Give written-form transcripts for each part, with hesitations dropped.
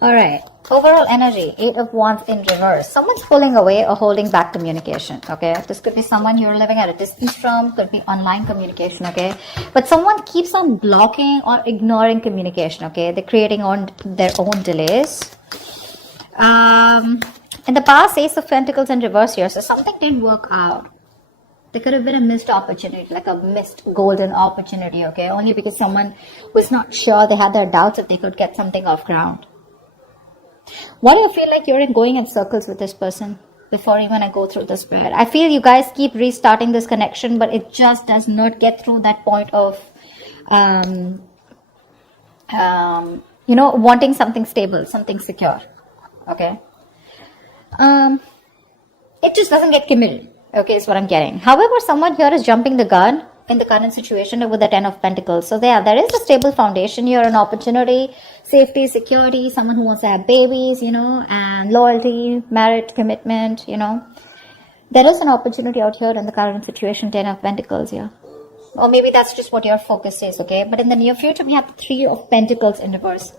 All right. Overall energy, 8 of Wands in reverse. Someone's pulling away or holding back communication, okay? This could be someone you're living at a distance from, could be online communication, okay? But someone keeps on blocking or ignoring communication, okay? They're creating their own delays. In the past, Ace of Pentacles in reverse here, so something didn't work out. There could have been a missed opportunity, like a missed golden opportunity, okay? Only because someone was not sure, they had their doubts if they could get something off ground. Why do you feel like you're going in circles with this person before even I go through the spread? I feel you guys keep restarting this connection, but it just does not get through that point of, you know, wanting something stable, something secure, okay? It just doesn't get committed, okay, is what I'm getting. However, someone here is jumping the gun in the current situation with the 10 of Pentacles. So there is a stable foundation here, an opportunity, safety, security, someone who wants to have babies, you know, and loyalty, marriage, commitment, you know. There is an opportunity out here in the current situation, 10 of Pentacles here. Or maybe that's just what your focus is, okay? But in the near future, we have the 3 of Pentacles in reverse.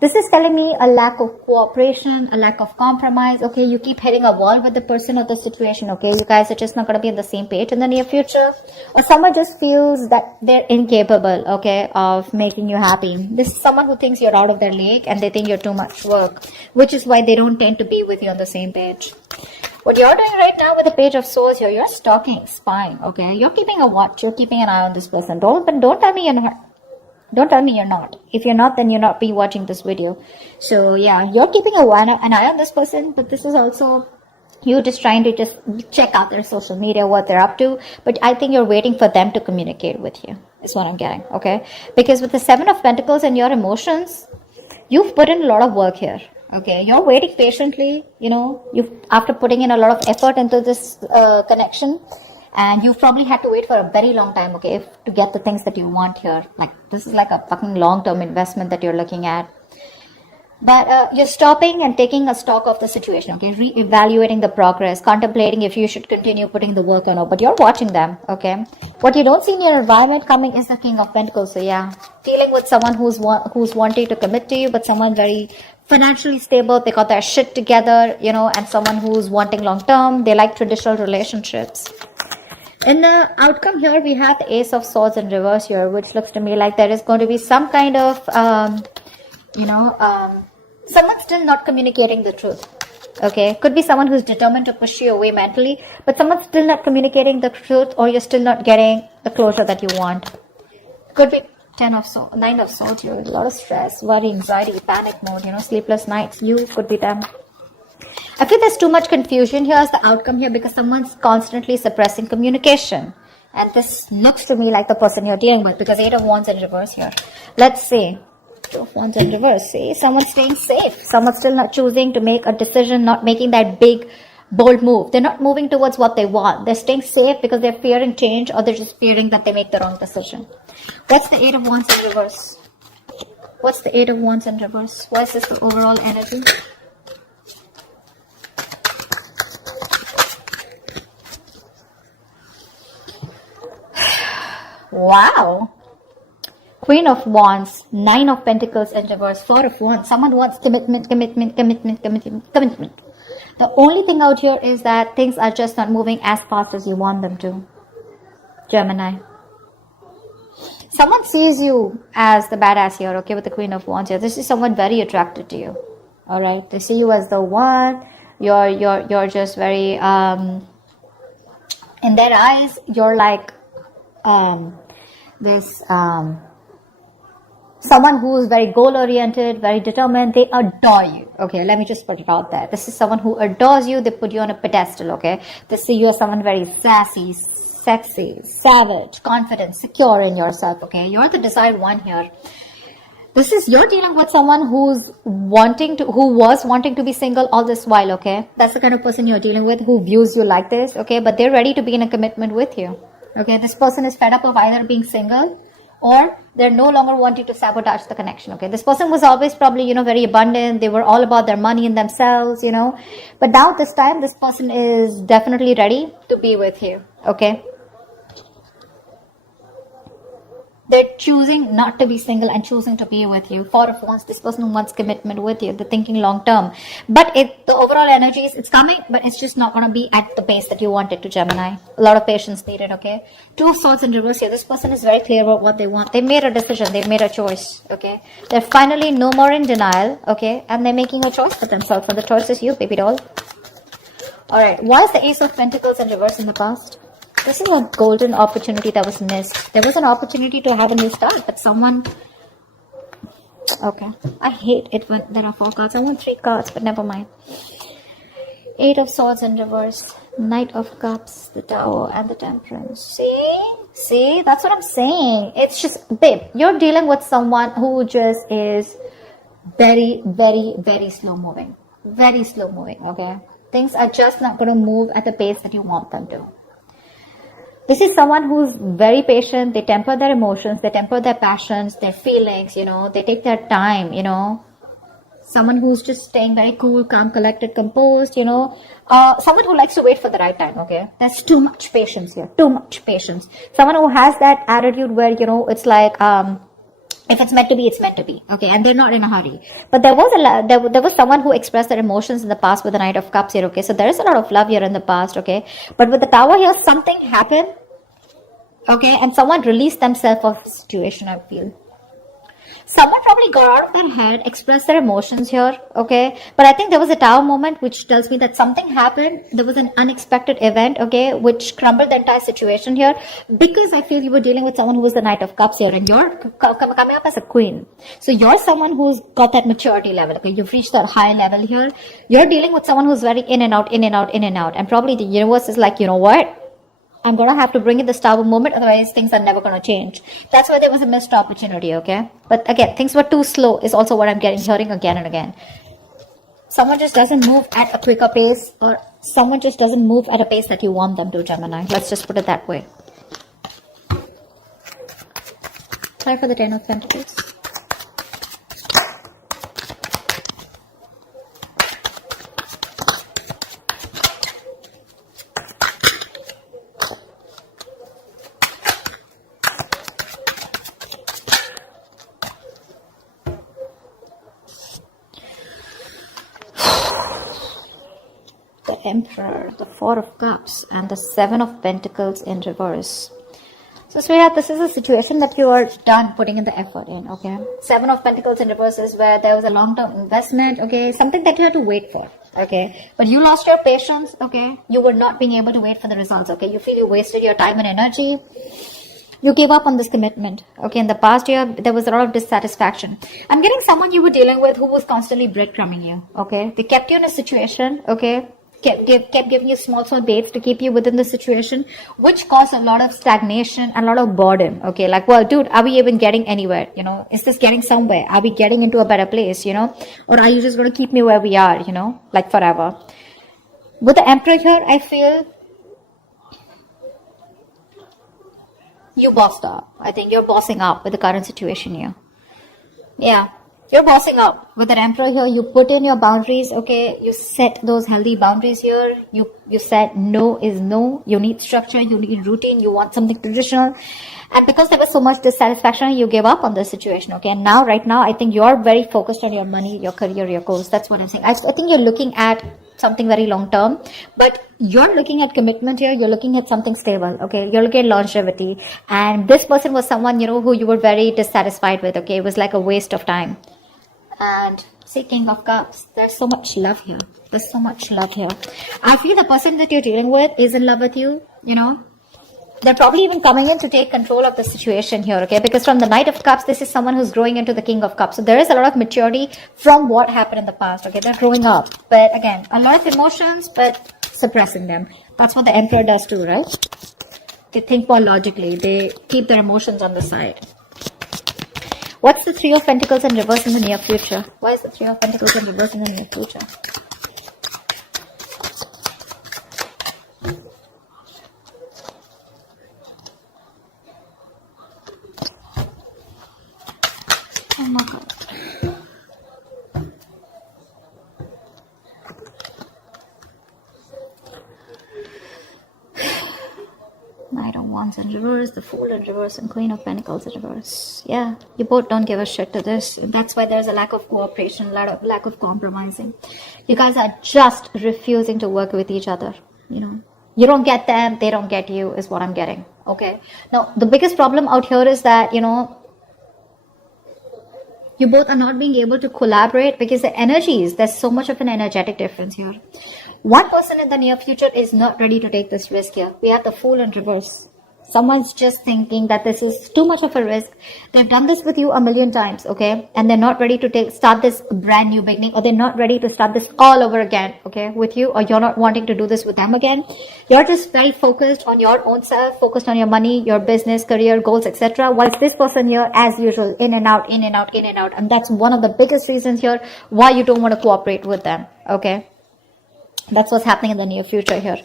This is telling me a lack of cooperation, a lack of compromise, okay? You keep hitting a wall with the person or the situation, okay? You guys are just not going to be on the same page in the near future. Or someone just feels that they're incapable, okay, of making you happy. This is someone who thinks you're out of their league and they think you're too much work, which is why they don't tend to be with you on the same page. What you're doing right now with the Page of Swords here, you're stalking, spying, okay? You're keeping a watch, you're keeping an eye on this person. Don't tell me you're not. Don't tell me you're not. If you're not, then you're not be watching this video. So yeah, you're keeping an eye on this person, but this is also you just trying to just check out their social media, what they're up to. But I think you're waiting for them to communicate with you, is what I'm getting, okay? Because with the 7 of Pentacles and your emotions, you've put in a lot of work here, okay? You're waiting patiently, you know, after putting in a lot of effort into this connection. And you've probably had to wait for a very long time, okay, to get the things that you want here. Like, this is like a fucking long-term investment that you're looking at. But you're stopping and taking a stock of the situation, okay, re-evaluating the progress, contemplating if you should continue putting the work or not. But you're watching them, okay. What you don't see in your environment coming is the King of Pentacles. So yeah, dealing with someone who's wanting to commit to you, but someone very financially stable, they got their shit together, you know, and someone who's wanting long-term, they like traditional relationships. In the outcome here, we have the Ace of Swords in reverse here, which looks to me like there is going to be some kind of, someone still not communicating the truth. Okay, could be someone who's determined to push you away mentally, but someone's still not communicating the truth, or you're still not getting the closure that you want. Could be 9 of Swords here, a lot of stress, worry, anxiety, panic mode, you know, sleepless nights. You could be them. I feel there's too much confusion here as the outcome here because someone's constantly suppressing communication. And this looks to me like the person you're dealing with because 8 of Wands in reverse here. Let's see. 2 of Wands in reverse. See, someone's staying safe. Someone's still not choosing to make a decision, not making that big, bold move. They're not moving towards what they want. They're staying safe because they're fearing change or they're just fearing that they make the wrong decision. What's the 8 of Wands in reverse? What's the 8 of Wands in reverse? What is this the overall energy? Wow. Queen of Wands, 9 of Pentacles in reverse, 4 of Wands. Someone wants commitment. The only thing out here is that things are just not moving as fast as you want them to. Gemini. Someone sees you as the badass here, okay, with the Queen of Wands here. This is someone very attracted to you. Alright. They see you as the one. You're just very in their eyes, you're like someone who is very goal-oriented, very determined. They adore you. Okay, let me just put it out there. This is someone who adores you. They put you on a pedestal, okay? They see you as someone very sassy, sexy, savage, confident, secure in yourself, okay? You're the desired one here. You're dealing with someone who was wanting to be single all this while, okay? That's the kind of person you're dealing with who views you like this, okay? But they're ready to be in a commitment with you. Okay, this person is fed up of either being single or they're no longer wanting to sabotage the connection. Okay, this person was always probably, you know, very abundant. They were all about their money and themselves, you know. But now this time, this person is definitely ready to be with you. Okay. They're choosing not to be single and choosing to be with you. Four of Wands, this person wants commitment with you. They're thinking long term. But the overall energy is, it's coming, but it's just not going to be at the pace that you want it to, Gemini. A lot of patience needed, okay? Two of Swords in reverse here. This person is very clear about what they want. They made a decision. They've made a choice, okay? They're finally no more in denial, okay? And they're making a choice for themselves. And the choice is you, baby doll. Alright, why is the Ace of Pentacles in reverse in the past? This is a golden opportunity that was missed. There was an opportunity to have a new start, but someone... Okay. I hate it when there are 4 cards. I want 3 cards, but never mind. 8 of Swords in reverse. Knight of Cups, the Tower, and the Temperance. See? See? That's what I'm saying. It's just... Babe, you're dealing with someone who just is very, very, very slow moving. Very slow moving, okay? Things are just not going to move at the pace that you want them to. This is someone who's very patient. They temper their emotions. They temper their passions, their feelings, you know. They take their time, you know. Someone who's just staying very cool, calm, collected, composed, you know. Someone who likes to wait for the right time, okay. There's too much patience here. Too much patience. Someone who has that attitude where, you know, it's like, if it's meant to be, it's meant to be. Okay, and they're not in a hurry. But there was someone who expressed their emotions in the past with the Knight of Cups here. Okay, so there is a lot of love here in the past. Okay, but with the Tower here, something happened. Okay, and someone released themselves of the situation, I feel. Someone probably got out of their head, expressed their emotions here, okay? But I think there was a Tower moment which tells me that something happened. There was an unexpected event, okay, which crumbled the entire situation here. Because I feel you were dealing with someone who was the Knight of Cups here, and you're coming up as a queen. So you're someone who's got that maturity level, okay? You've reached that high level here. You're dealing with someone who's very in and out, in and out, in and out. And probably the universe is like, you know what? I'm going to have to bring in this Tower moment, otherwise things are never going to change. That's why there was a missed opportunity, okay? But again, things were too slow is also what I'm hearing again and again. Someone just doesn't move at a quicker pace, or someone just doesn't move at a pace that you want them to, Gemini. Let's just put it that way. Try for the 10 of Pentacles. Emperor, the 4 of Cups, and the 7 of Pentacles in reverse. So, sweetheart, this is a situation that you are done putting in the effort in, okay? 7 of Pentacles in reverse is where there was a long-term investment, okay? Something that you had to wait for, okay? But you lost your patience, okay? You were not being able to wait for the results, okay? You feel you wasted your time and energy. You gave up on this commitment, okay? In the past year, there was a lot of dissatisfaction. I'm getting someone you were dealing with who was constantly breadcrumbing you, okay? They kept you in a situation, okay? Kept giving you small baits to keep you within the situation, which caused a lot of stagnation and a lot of boredom. Okay, like, well, dude, are we even getting anywhere? You know, is this getting somewhere? Are we getting into a better place? You know, or are you just going to keep me where we are? You know, like forever. With the Emperor here, I feel you bossed up. I think you're bossing up with the current situation here. Yeah. You're bossing up. With the Emperor here, you put in your boundaries, okay? You set those healthy boundaries here. You said no is no. You need structure, you need routine, you want something traditional. And because there was so much dissatisfaction, you gave up on the situation, okay? And now, right now, I think you're very focused on your money, your career, your goals. That's what I'm saying. I think you're looking at something very long term, but you're looking at commitment here. You're looking at something stable, okay? You're looking at longevity. And this person was someone, you know, who you were very dissatisfied with, okay? It was like a waste of time. And see, King of Cups, there's so much love here. There's so much love here. I feel the person that you're dealing with is in love with you, you know. They're probably even coming in to take control of the situation here, okay? Because from the Knight of Cups, this is someone who's growing into the King of Cups. So there is a lot of maturity from what happened in the past, okay? They're growing up. But again, a lot of emotions, but suppressing them. That's what the Emperor does too, right? They think more logically. They keep their emotions on the side. What's the 3 of Pentacles in reverse in the near future? Why is the 3 of Pentacles in reverse in the near future? Oh my God. I don't Wands in reverse, the Fool in reverse, and Queen of Pentacles in reverse. Yeah, you both don't give a shit to this. That's why there's a lack of cooperation, lack of compromising. You guys are just refusing to work with each other, you know. You don't get them, they don't get you, is what I'm getting. Okay. Now, the biggest problem out here is that, you know, you both are not being able to collaborate because the energies, there's so much of an energetic difference here. One person in the near future is not ready to take this risk here. We have the Fool in reverse. Someone's just thinking that this is too much of a risk. They've done this with you a million times, okay? And they're not ready to start this brand new beginning, or they're not ready to start this all over again, okay, with you, or you're not wanting to do this with them again. You're just very focused on your own self, focused on your money, your business, career, goals, etc. Whilst this person here, as usual, in and out, in and out, in and out. And that's one of the biggest reasons here why you don't want to cooperate with them, okay? That's what's happening in the near future here.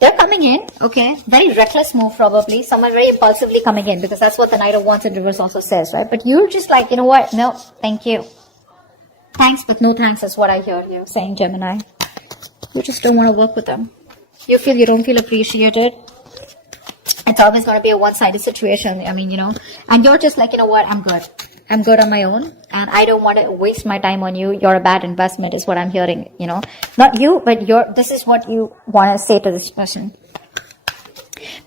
They're coming in, okay, very reckless move probably, someone very impulsively coming in, because that's what the Knight of Wands in reverse also says, right? But you're just like, you know what, no, thank you. Thanks, but no thanks is what I hear you saying, Gemini. You just don't want to work with them. You don't feel appreciated. It's always going to be a one-sided situation, I mean, you know, and you're just like, you know what, I'm good on my own, and I don't want to waste my time on you. You're a bad investment is what I'm hearing, you know. Not you, but this is what you want to say to this person.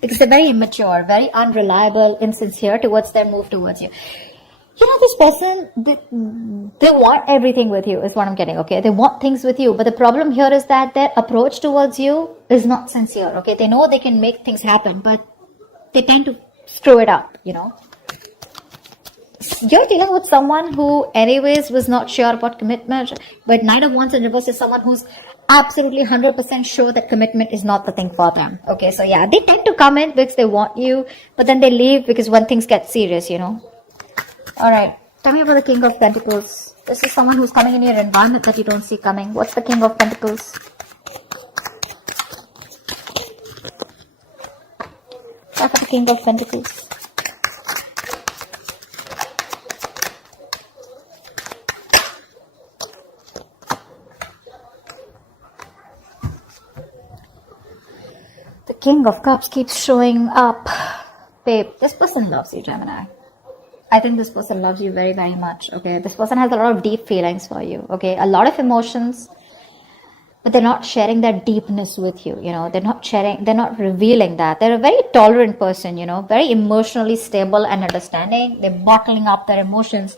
Because they're very immature, very unreliable, insincere towards their move towards you. You know, this person, they want everything with you is what I'm getting, okay. They want things with you, but the problem here is that their approach towards you is not sincere, okay. They know they can make things happen, but they tend to screw it up, you know. You're dealing with someone who anyways was not sure about commitment, but Knight of Wands in reverse is someone who's absolutely 100% sure that commitment is not the thing for them. Okay, so yeah, they tend to come in because they want you, but then they leave because when things get serious, you know. Alright, tell me about the King of Pentacles. This is someone who's coming in your environment that you don't see coming. What's the King of Pentacles? Tell for the King of Pentacles. King of Cups keeps showing up. Babe, this person loves you, Gemini. I think this person loves you very, very much, okay? This person has a lot of deep feelings for you, okay? A lot of emotions, but they're not sharing that deepness with you, you know? They're not revealing that. They're a very tolerant person, you know? Very emotionally stable and understanding. They're bottling up their emotions.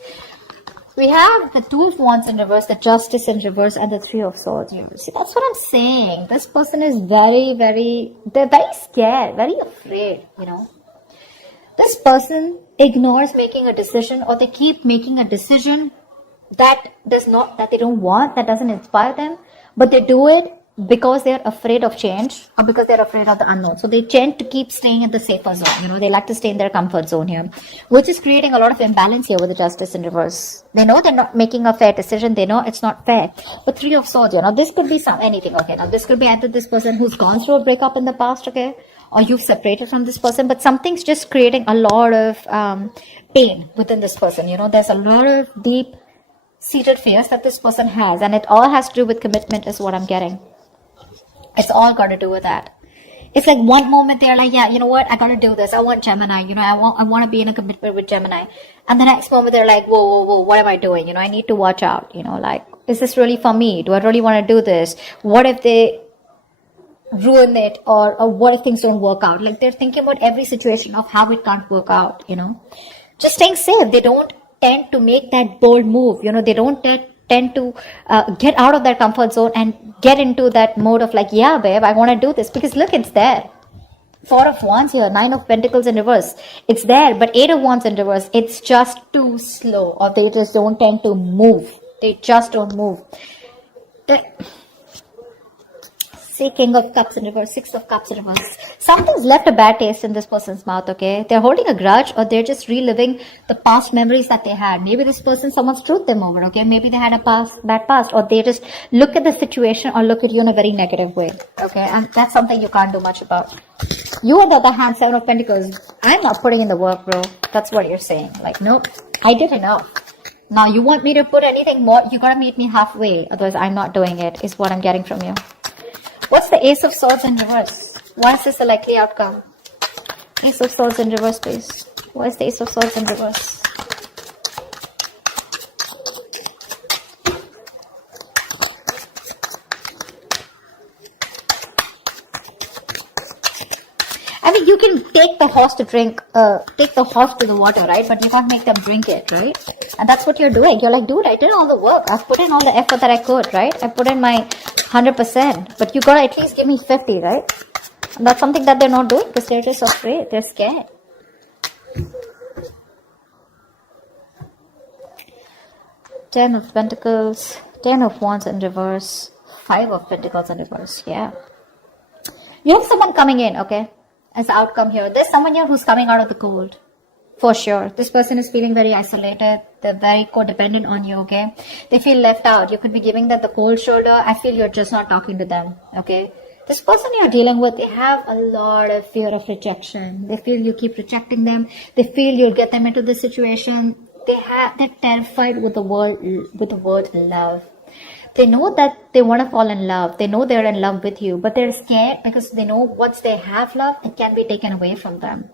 We have the Two of Wands in reverse, the Justice in reverse, and the Three of Swords in reverse. See, that's what I'm saying. This person is they're very scared, very afraid, you know. This person ignores making a decision, or they keep making a decision that they don't want, that doesn't inspire them, but they do it because they're afraid of change or because they're afraid of the unknown. So they tend to keep staying in the safer zone, you know. They like to stay in their comfort zone here, which is creating a lot of imbalance here with the Justice in reverse. They know they're not making a fair decision. They know it's not fair. But Three of Swords, you know, this could be anything, okay. Now this could be either this person who's gone through a breakup in the past, okay, or you've separated from this person, but something's just creating a lot of pain within this person, you know. There's a lot of deep seated fears that this person has, and it all has to do with commitment is what I'm getting. It's all got to do with that. It's like one moment they're like, yeah, you know what, I got to do this. I want Gemini, you know, I want to be in a commitment with Gemini. And the next moment they're like, whoa, what am I doing? You know, I need to watch out, you know, like, is this really for me? Do I really want to do this? What if they ruin it, or what if things don't work out? Like, they're thinking about every situation of how it can't work out, you know. Just staying safe. They don't tend to make that bold move, you know. They don't tend to get out of their comfort zone and get into that mode of like, yeah, babe, I want to do this, because look, it's there. Four of Wands here, Nine of Pentacles in reverse. It's there, but Eight of Wands in reverse. It's just too slow, or they just don't tend to move. They just don't move. See, King of Cups in reverse, Six of Cups in reverse. Something's left a bad taste in this person's mouth, okay? They're holding a grudge, or they're just reliving the past memories that they had. Maybe this person, someone screwed them over, okay? Maybe they had a bad past, or they just look at the situation or look at you in a very negative way, okay? And that's something you can't do much about. You, on the other hand, Seven of Pentacles, I'm not putting in the work, bro. That's what you're saying. Like, nope, I did enough. Now, you want me to put anything more? You gotta meet me halfway. Otherwise, I'm not doing it, is what I'm getting from you. What's the Ace of Swords in reverse? Why is this a likely outcome? Ace of Swords in reverse, please. Why is the Ace of Swords in reverse? I mean, you can take the horse to drink, take the horse to the water, right? But you can't make them drink it, right? And that's what you're doing. You're like, dude, I did all the work. I've put in all the effort that I could, right? I put in my 100%. But you gotta at least give me 50, right? And that's something that they're not doing because they're just afraid. They're scared. Ten of Pentacles, 10 of Wands in reverse, 5 of Pentacles in reverse. Yeah. You have someone coming in, okay? As the outcome here, there's someone here who's coming out of the cold, for sure. This person is feeling very isolated. They're very codependent on you, okay? They feel left out. You could be giving them the cold shoulder. I feel you're just not talking to them, okay? This person you're dealing with, they have a lot of fear of rejection. They feel you keep rejecting them. They feel you'll get them into this situation. They're terrified with the word love. They know that they want to fall in love. They know they're in love with you, but they're scared because they know once they have love, it can be taken away from them.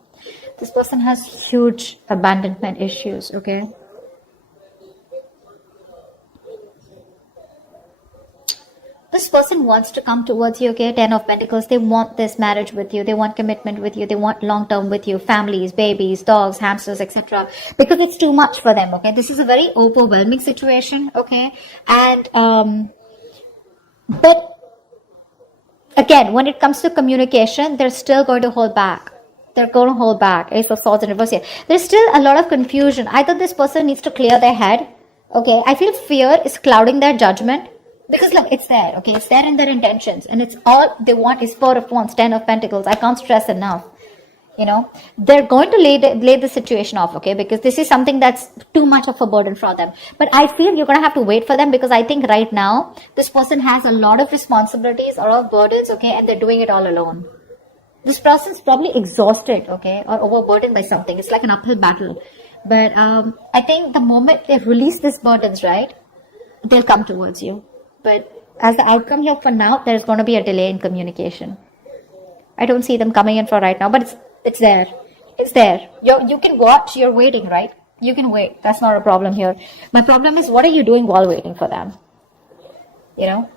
This person has huge abandonment issues, okay? This person wants to come towards you, okay? 10 of Pentacles. They want this marriage with you. They want commitment with you. They want long-term with you. Families, babies, dogs, hamsters, etc. Because it's too much for them, okay? This is a very overwhelming situation, okay? And, but again, when it comes to communication, they're still going to hold back. They're going to hold back. Ace of Swords in reverse here. There's still a lot of confusion. Either this person needs to clear their head, okay? I feel fear is clouding their judgment. Because look, it's there, okay? It's there in their intentions. And it's all they want is 4 of Wands, 10 of Pentacles. I can't stress enough. You know, they're going to lay the situation off, okay? Because this is something that's too much of a burden for them. But I feel you're going to have to wait for them because I think right now, this person has a lot of responsibilities, a lot of burdens, okay? And they're doing it all alone. This person's probably exhausted, okay? Or overburdened by something. It's like an uphill battle. But I think the moment they release these burdens, right? They'll come towards you. But as the outcome here for now, there's going to be a delay in communication. I don't see them coming in for right now, but it's there. It's there. You can watch. You're waiting, right? You can wait. That's not a problem here. My problem is, what are you doing while waiting for them? You know?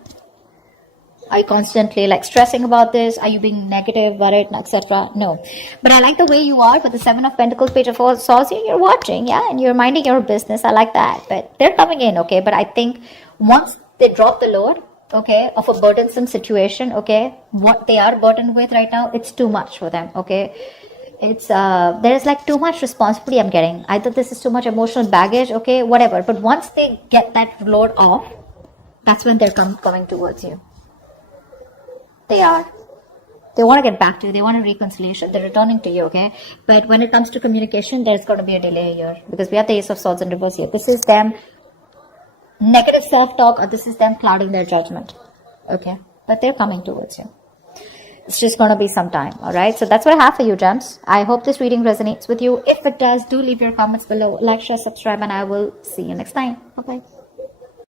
Are you constantly like stressing about this? Are you being negative, worried, etc.? No. But I like the way you are with the 7 of Pentacles, Page of Swords. You're watching, yeah, and you're minding your business. I like that. But they're coming in, okay? But I think once they drop the load, okay, of a burdensome situation, okay, what they are burdened with right now, it's too much for them, okay. It's there's like too much responsibility I'm getting. Either this is too much emotional baggage, okay, whatever. But once they get that load off, that's when they're coming towards you. They want to get back to you. They want a reconciliation. They're returning to you, okay. But when it comes to communication, there's going to be a delay here because we have the Ace of Swords in reverse here. This is them negative self-talk, or this is them clouding their judgment, okay? But they're coming towards you. It's just going to be some time, all right? So that's what I have for you, gems. I hope this reading resonates with you. If it does, do leave your comments below. Like, share, subscribe, and I will see you next time. Bye-bye.